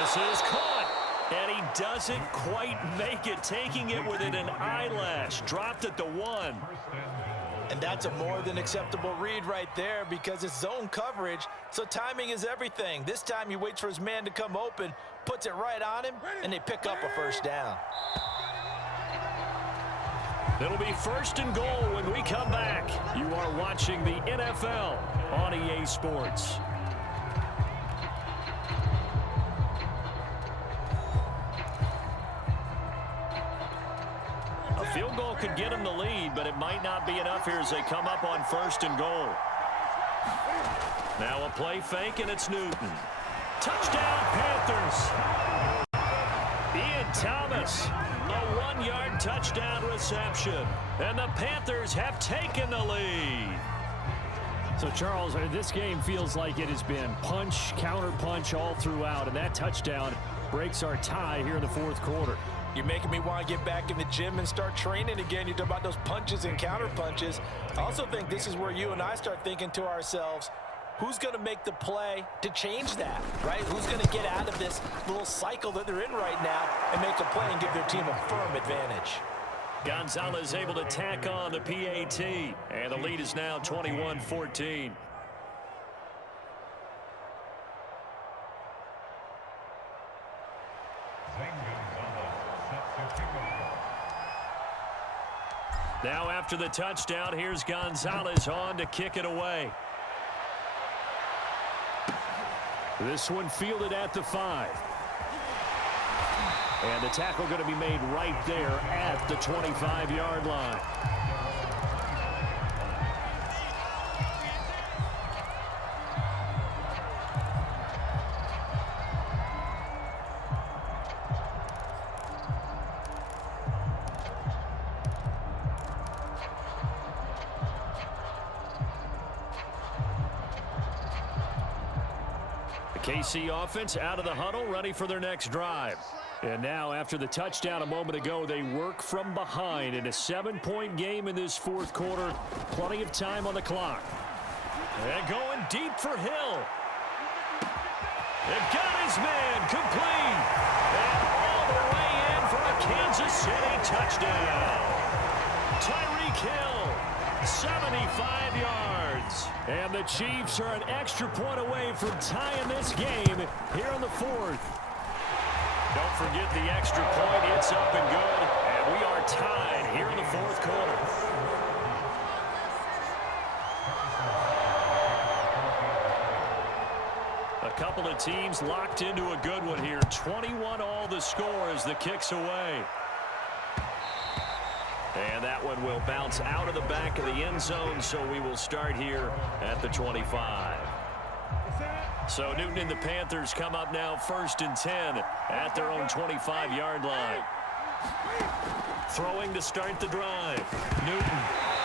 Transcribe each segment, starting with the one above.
This is caught. And he doesn't quite make it, taking it within an eyelash. Dropped at the 1. And that's a more than acceptable read right there because it's zone coverage, so timing is everything. This time he waits for his man to come open, puts it right on him, and they pick up a first down. It'll be 1st and goal when we come back. You are watching the NFL on EA Sports. A field goal could get him the lead, but it might not be enough here as they come up on 1st and goal. Now a play fake, and it's Newton. Touchdown, Panthers. Ian Thomas, a 1-yard touchdown reception. And the Panthers have taken the lead. So, Charles, this game feels like it has been punch, counter-punch all throughout, and that touchdown breaks our tie here in the 4th quarter. You're making me want to get back in the gym and start training again. You talk about those punches and counter punches. I also think this is where you and I start thinking to ourselves, who's going to make the play to change that, right? Who's going to get out of this little cycle that they're in right now and make a play and give their team a firm advantage? Gonzalez able to tack on the PAT, and the lead is now 21-14. Now after the touchdown, here's Gonzalez on to kick it away. This one fielded at the 5. And the tackle going to be made right there at the 25-yard line. KC offense out of the huddle, ready for their next drive. And now, after the touchdown a moment ago, they work from behind in a 7-point game in this 4th quarter. Plenty of time on the clock. And going deep for Hill. They've got his man complete. And all the way in for a Kansas City touchdown. Tyreek Hill, 75 yards. And the Chiefs are an extra point away from tying this game here in the 4th. Don't forget the extra point. It's up and good. And we are tied here in the 4th quarter. A couple of teams locked into a good one here. 21-all the score as the kick's away. And that one will bounce out of the back of the end zone, so we will start here at the 25. So Newton and the Panthers come up now 1st and 10 at their own 25-yard line. Throwing to start the drive. Newton.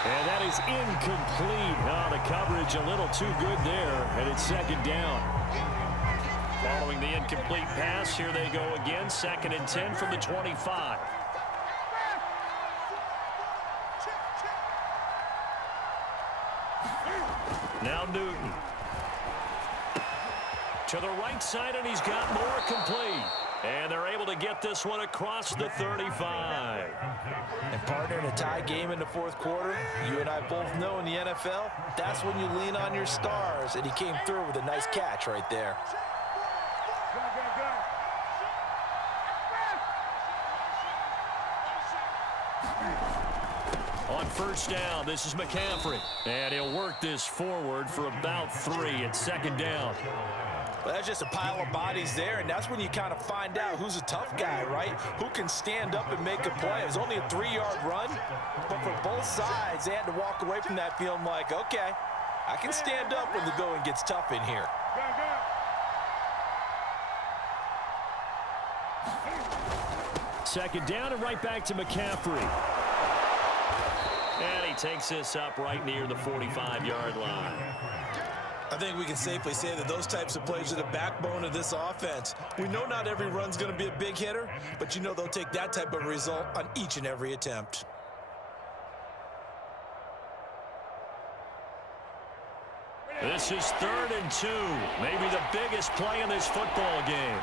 And that is incomplete. Oh, the coverage a little too good there, and it's 2nd down. Following the incomplete pass, here they go again. 2nd and 10 from the 25. Now Newton. To the right side, and he's got more complete. And they're able to get this one across the 35. And partner, in a tie game in the 4th quarter, you and I both know in the NFL, that's when you lean on your stars. And he came through with a nice catch right there. On 1st down, this is McCaffrey. And he'll work this forward for about 3 at 2nd down. Well, that's just a pile of bodies there, and that's when you kind of find out who's a tough guy, right? Who can stand up and make a play. It was only a 3-yard run, but for both sides, they had to walk away from that feeling like, okay, I can stand up when the going gets tough in here. Second down and right back to McCaffrey. And he takes this up right near the 45-yard line. I think we can safely say that those types of plays are the backbone of this offense. We know not every run's going to be a big hitter, but you know they'll take that type of result on each and every attempt. This is 3rd and 2. Maybe the biggest play in this football game.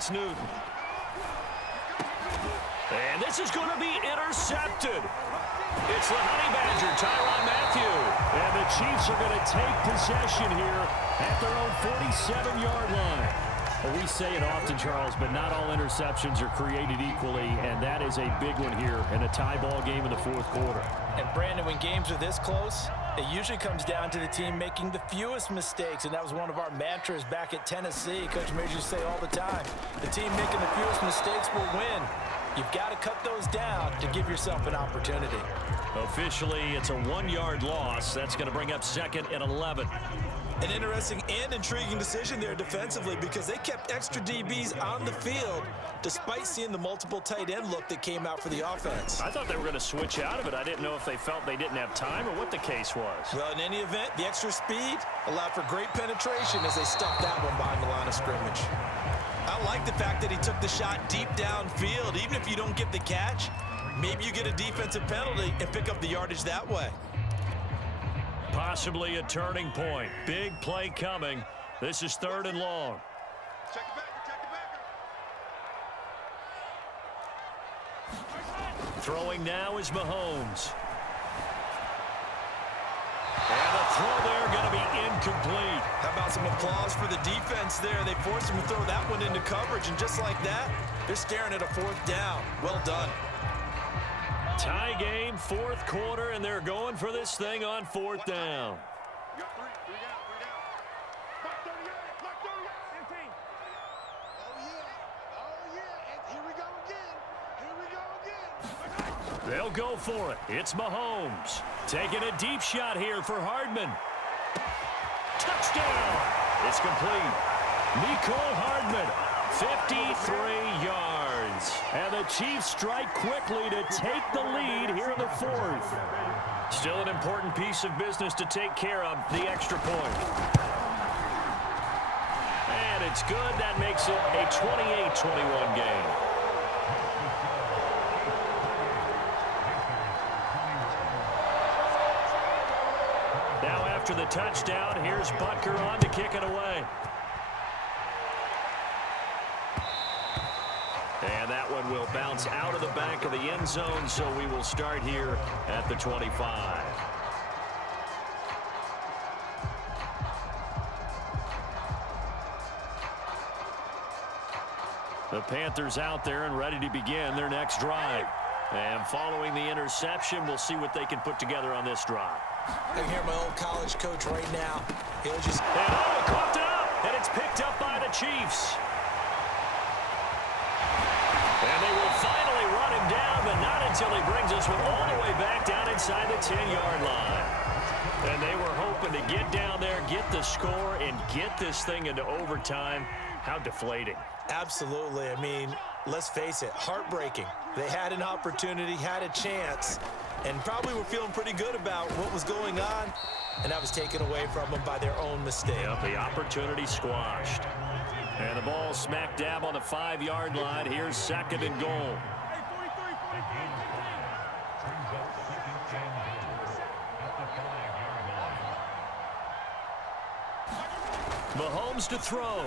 it's Newton. And this is going to be intercepted. It's the Honey Badger, Tyrann Mathieu. And the Chiefs are going to take possession here at their own 47-yard line. Well, we say it often, Charles, but not all interceptions are created equally, and that is a big one here in a tie ball game in the fourth quarter. And, Brandon, when games are this close, it usually comes down to the team making the fewest mistakes, and that was one of our mantras back at Tennessee. Coach Major used to say all the time, the team making the fewest mistakes will win. You've got to cut those down to give yourself an opportunity. Officially, it's a 1-yard loss. That's going to bring up 2nd and 11. An interesting and intriguing decision there defensively because they kept extra DBs on the field despite seeing the multiple tight end look that came out for the offense. I thought they were going to switch out of it. I didn't know if they felt they didn't have time or what the case was. Well, in any event, the extra speed allowed for great penetration as they stuffed that one behind the line of scrimmage. I like the fact that he took the shot deep downfield. Even if you don't get the catch, maybe you get a defensive penalty and pick up the yardage that way. Possibly a turning point. Big play coming. This is 3rd and long. Check it back, check it back. Throwing now is Mahomes. And the throw there going to be incomplete. How about some applause for the defense there? They forced him to throw that one into coverage, and just like that, they're staring at a 4th down. Well done. Tie game, 4th quarter, and they're going for this thing on 4th down. You got three down. Mark 38, Mark 38. 15. Oh, yeah. And here we go again. They'll go for it. It's Mahomes. Taking a deep shot here for Hardman. Touchdown. It's complete. Mecole Hardman, 53 yards. And the Chiefs strike quickly to take the lead here in the 4th. Still an important piece of business to take care of, the extra point. And it's good. That makes it a 28-21 game. Now after the touchdown, here's Butker on to kick it away. And that one will bounce out of the back of the end zone, so we will start here at the 25. The Panthers out there and ready to begin their next drive. And following the interception, we'll see what they can put together on this drive. I can hear my old college coach right now. He'll just... And coughed it up, and it's picked up by the Chiefs. And they will finally run him down, but not until he brings us all the way back down inside the 10-yard line. And they were hoping to get down there, get the score, and get this thing into overtime. How deflating. Absolutely. I mean, let's face it, heartbreaking. They had an opportunity, had a chance, and probably were feeling pretty good about what was going on, and that was taken away from them by their own mistake. Yep, the opportunity squashed. And the ball smack dab on the 5-yard line. Here's 2nd and goal. Mahomes to throw.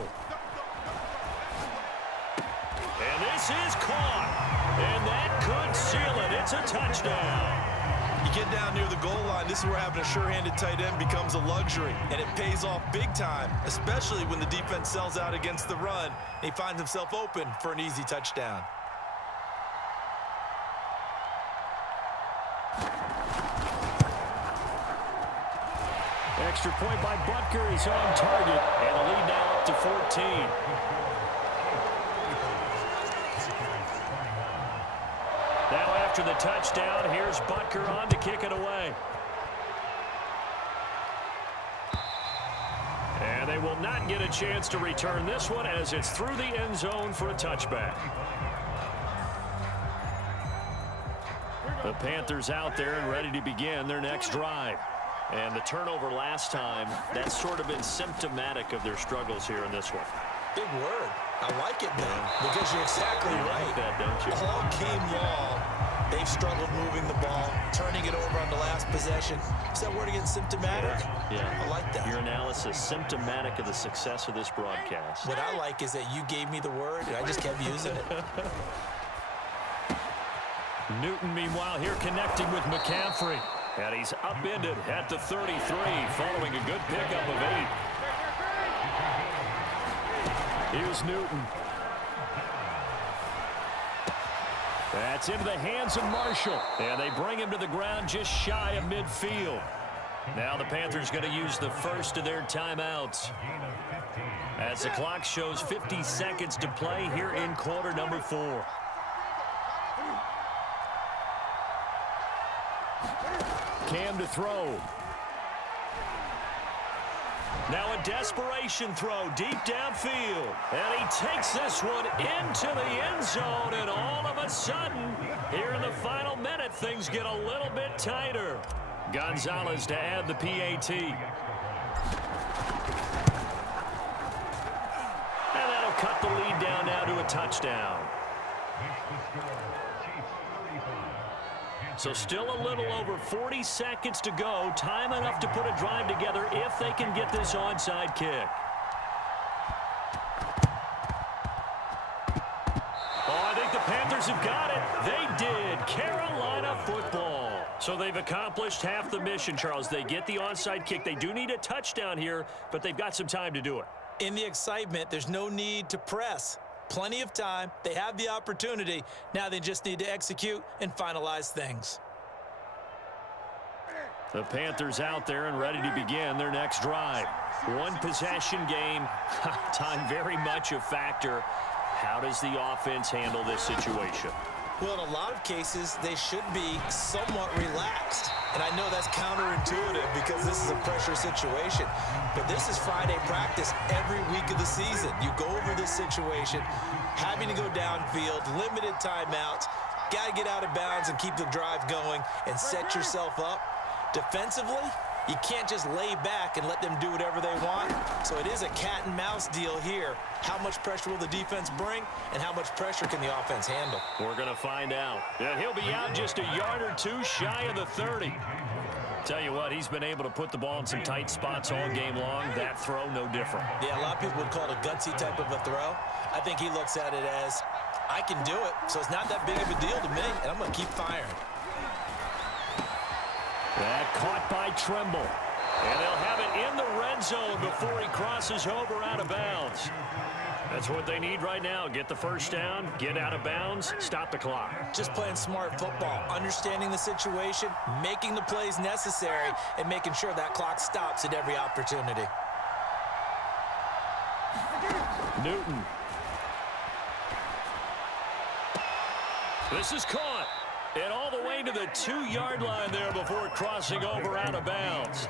And this is caught. And that could seal it. It's a touchdown. You get down near the goal line, this is where having a sure-handed tight end becomes a luxury, and it pays off big time, especially when the defense sells out against the run. He finds himself open for an easy touchdown. Extra point by Butker is on target, and the lead now up to 14. Now after the touchdown, here's Butker on to kick it away. And they will not get a chance to return this one as it's through the end zone for a touchback. The Panthers out there and ready to begin their next drive. And the turnover last time, that's sort of been symptomatic of their struggles here in this one. Big word. I like it, though, because you're exactly right. Like that, don't you? All game long, They've struggled moving the ball, turning it over on the last possession. Is that word again, symptomatic? Yeah. I like that. Your analysis, symptomatic of the success of this broadcast. What I like is that you gave me the word, and I just kept using it. Newton, meanwhile, here connecting with McCaffrey. And he's upended at the 33, following a good pickup of 8. Here's Newton. That's into the hands of Marshall. And they bring him to the ground just shy of midfield. Now the Panthers going to use the first of their timeouts. As the clock shows 50 seconds to play here in quarter number 4. Cam to throw. Now a desperation throw deep downfield. And he takes this one into the end zone. And all of a sudden, here in the final minute, things get a little bit tighter. Gonzalez to add the PAT. And that'll cut the lead down now to a touchdown. So still a little over 40 seconds to go. Time enough to put a drive together if they can get this onside kick. Oh, I think the Panthers have got it. They did. Carolina football. So they've accomplished half the mission, Charles. They get the onside kick. They do need a touchdown here, but they've got some time to do it. In the excitement, there's no need to press. Plenty of time. They have the opportunity. Now they just need to execute and finalize things. The Panthers out there and ready to begin their next drive. One possession game. Time very much a factor. How does the offense handle this situation? Well, in a lot of cases, they should be somewhat relaxed. And I know that's counterintuitive because this is a pressure situation. But this is Friday practice every week of the season. You go over this situation, having to go downfield, limited timeouts, got to get out of bounds and keep the drive going and set yourself up. Defensively, you can't just lay back and let them do whatever they want. So it is a cat and mouse deal here. How much pressure will the defense bring, and how much pressure can the offense handle? We're going to find out. And he'll be out just a yard or two shy of the 30. Tell you what, he's been able to put the ball in some tight spots all game long. That throw, no different. Yeah, a lot of people would call it a gutsy type of a throw. I think he looks at it as, I can do it, so it's not that big of a deal to me, and I'm going to keep firing. That caught by Tremble. And they'll have it in the red zone before he crosses over out of bounds. That's what they need right now. Get the first down, get out of bounds, stop the clock. Just playing smart football, understanding the situation, making the plays necessary, and making sure that clock stops at every opportunity. Newton. This is caught. And all the way to the 2-yard line there before crossing over out of bounds.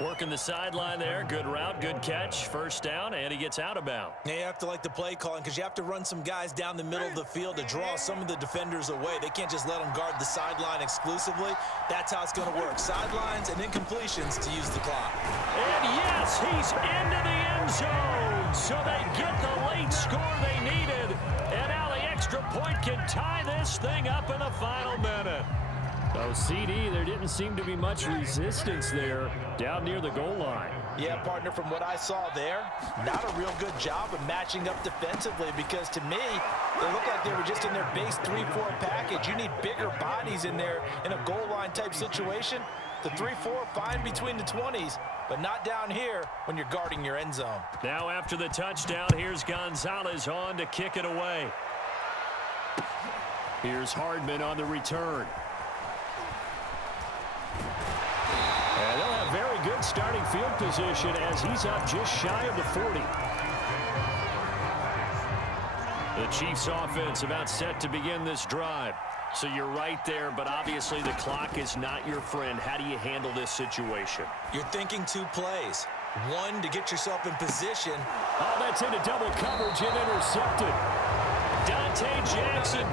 Working the sideline there. Good route, good catch. First down, and he gets out of bounds. Now you have to like the play calling because you have to run some guys down the middle of the field to draw some of the defenders away. They can't just let them guard the sideline exclusively. That's how it's going to work. Sidelines and incompletions to use the clock. And yes, he's into the end zone. So they get the late score they needed. And now the extra point can tie this thing up in the final minute. So, CD, there didn't seem to be much resistance there down near the goal line. Yeah, partner, from what I saw there, not a real good job of matching up defensively because to me, they looked like they were just in their base 3-4 package. You need bigger bodies in there in a goal line type situation. The 3-4, fine between the 20s, but not down here when you're guarding your end zone. Now after the touchdown, here's Gonzalez on to kick it away. Here's Hardman on the return. And they'll have very good starting field position as he's up just shy of the 40. The Chiefs offense about set to begin this drive. So you're right there, but obviously the clock is not your friend. How do you handle this situation? You're thinking 2 plays. One, to get yourself in position. Oh, that's into double coverage and intercepted. Dante Jackson.